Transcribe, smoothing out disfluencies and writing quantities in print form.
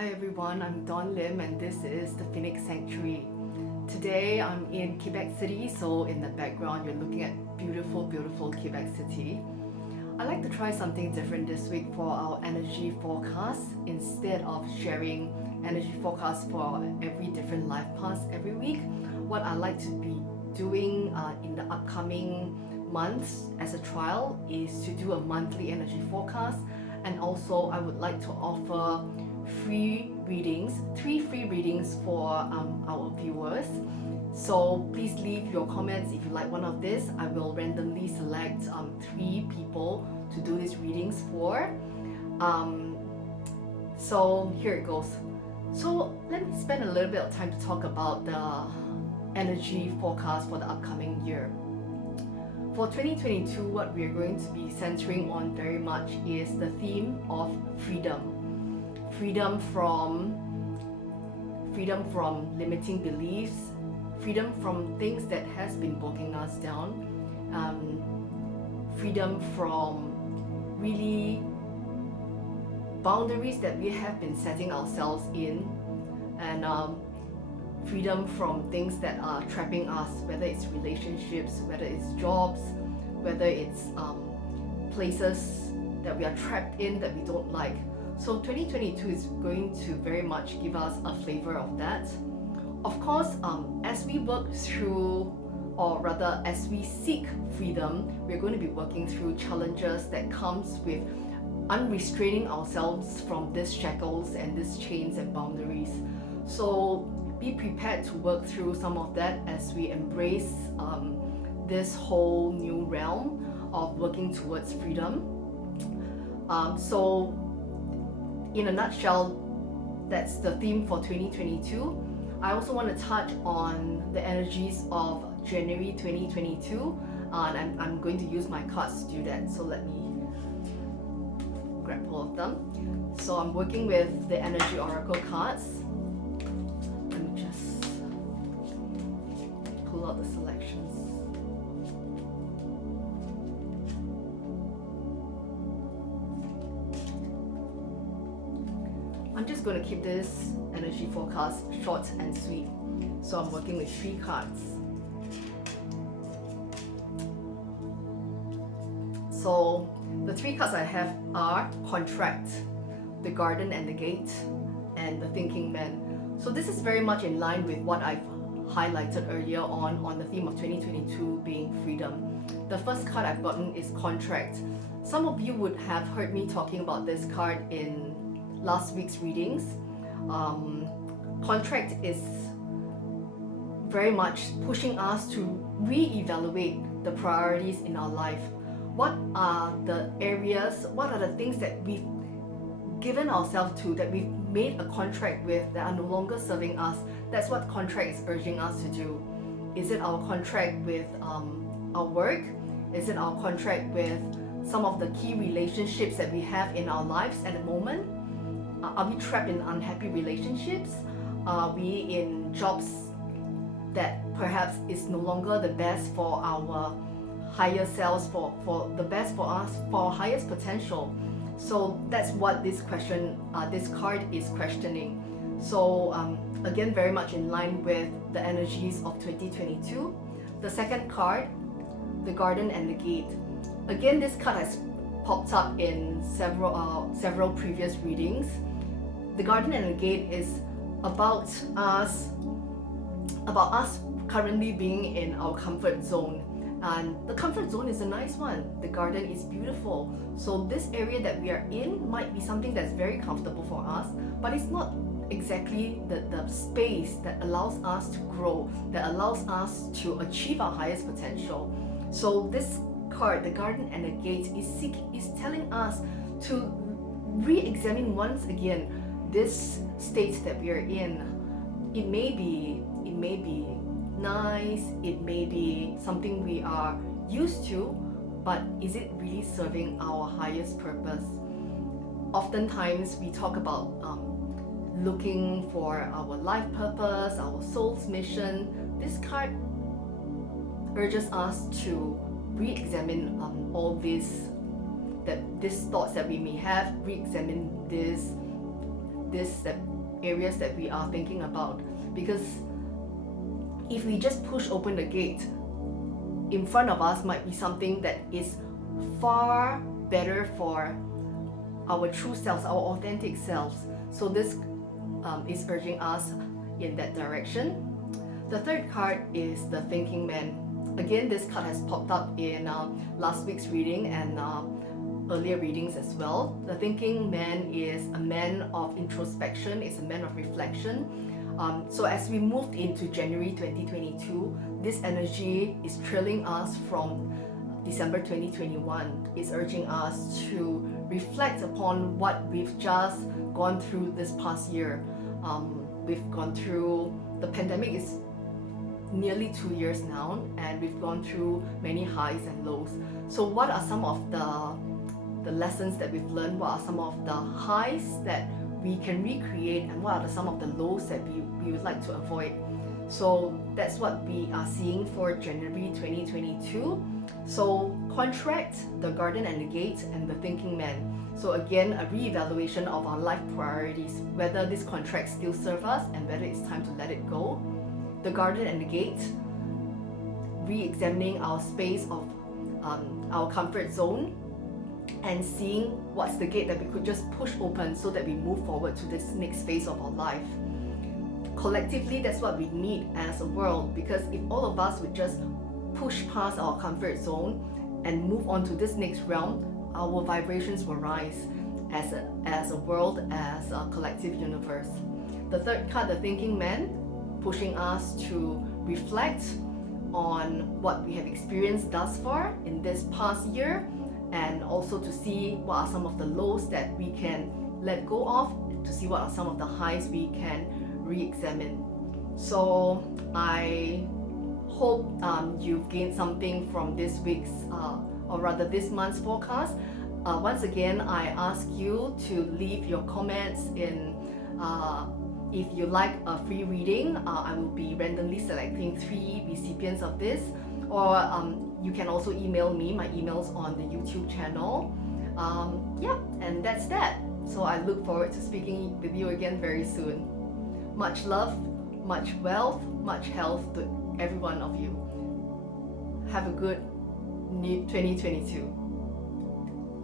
Hi everyone, I'm Dawn Lim and this is the Phoenix Sanctuary. Today I'm in Quebec City, so in the background you're looking at beautiful Quebec City. I'd like to try something different this week for our energy forecast. Instead of sharing energy forecasts for every different life path every week, what I'd like to be doing in the upcoming months as a trial is to do a monthly energy forecast, and also I would like to offer free readings, 3 free readings for our viewers. So please leave your comments if you like one of this. I will randomly select 3 people to do these readings for. So here it goes. So let me spend a little bit of time to talk about the energy forecast for the upcoming year. For 2022, what we're going to be centering on very much is the theme of freedom. Freedom from limiting beliefs, freedom from things that has been bogging us down, freedom from really boundaries that we have been setting ourselves in, and freedom from things that are trapping us, whether it's relationships, whether it's jobs, whether it's places that we are trapped in that we don't like. So 2022 is going to very much give us a flavor of that. Of course, as we work through, or rather as we seek freedom, we're going to be working through challenges that comes with unrestraining ourselves from these shackles and these chains and boundaries. So be prepared to work through some of that as we embrace this whole new realm of working towards freedom. So in a nutshell, that's the theme for 2022. I also want to touch on the energies of January 2022, and I'm going to use my cards to do that. So let me grab hold of them. So I'm working with the Energy Oracle cards. Let me just pull out the selections. I'm just going to keep this energy forecast short and sweet. So I'm working with 3 cards. So the 3 cards I have are Contract, the Garden and the Gate, and the Thinking Man. So this is very much in line with what I've highlighted earlier on the theme of 2022 being freedom. The first card I've gotten is Contract. Some of you would have heard me talking about this card in last week's readings. Contract is very much pushing us to re-evaluate the priorities in our life. What are the areas, what are the things that we've given ourselves to, that we've made a contract with, that are no longer serving us? That's what contract is urging us to do. Is it our contract with our work? Is it our contract with some of the key relationships that we have in our lives at the moment? Are we trapped in unhappy relationships? Are we in jobs that perhaps is no longer the best for our higher selves, for the best for us, for our highest potential? So that's what this card is questioning. So again, very much in line with the energies of 2022. The second card, the Garden and the Gate. Again, this card has popped up in several previous readings. The Garden and the Gate is about us currently being in our comfort zone. And the comfort zone is a nice one. The garden is beautiful. So this area that we are in might be something that's very comfortable for us, but it's not exactly the space that allows us to grow, that allows us to achieve our highest potential. So this card, the Garden and the Gate, is telling us to re-examine once again this state that we are in. It may be nice, it may be something we are used to, but is it really serving our highest purpose? Oftentimes we talk about looking for our life purpose, our soul's mission. This card urges us to re-examine all these thoughts that we may have, re-examine these these areas that we are thinking about. Because if we just push open the gate, in front of us might be something that is far better for our true selves, our authentic selves. So this is urging us in that direction. The third card is the thinking man. Again, this card has popped up in last week's reading and earlier readings as well. The thinking man is a man of introspection, it's a man of reflection. So as we moved into January 2022, this energy is trailing us from December 2021. It's urging us to reflect upon what we've just gone through this past year. We've gone through, the pandemic is nearly 2 years now, and we've gone through many highs and lows. So what are some of the lessons that we've learned? What are some of the highs that we can recreate, and what are some of the lows that we would like to avoid? So that's what we are seeing for January 2022. So contract, the garden and the gate, and the thinking man. So again, a re-evaluation of our life priorities, whether this contract still serves us and whether it's time to let it go. The garden and the gate, re-examining our space of our comfort zone and seeing what's the gate that we could just push open so that we move forward to this next phase of our life. Collectively, that's what we need as a world, because if all of us would just push past our comfort zone and move on to this next realm, our vibrations will rise as a world, as a collective universe. The third card, the thinking man, pushing us to reflect on what we have experienced thus far in this past year, and also to see what are some of the lows that we can let go of, to see what are some of the highs we can re-examine. So I hope you've gained something from this week's or rather this month's forecast. Once again, I ask you to leave your comments in. If you like a free reading, I will be randomly selecting 3 recipients of this, or you can also email me. My email's on the YouTube channel. And that's that. So I look forward to speaking with you again very soon. Much love, much wealth, much health to every one of you. Have a good 2022.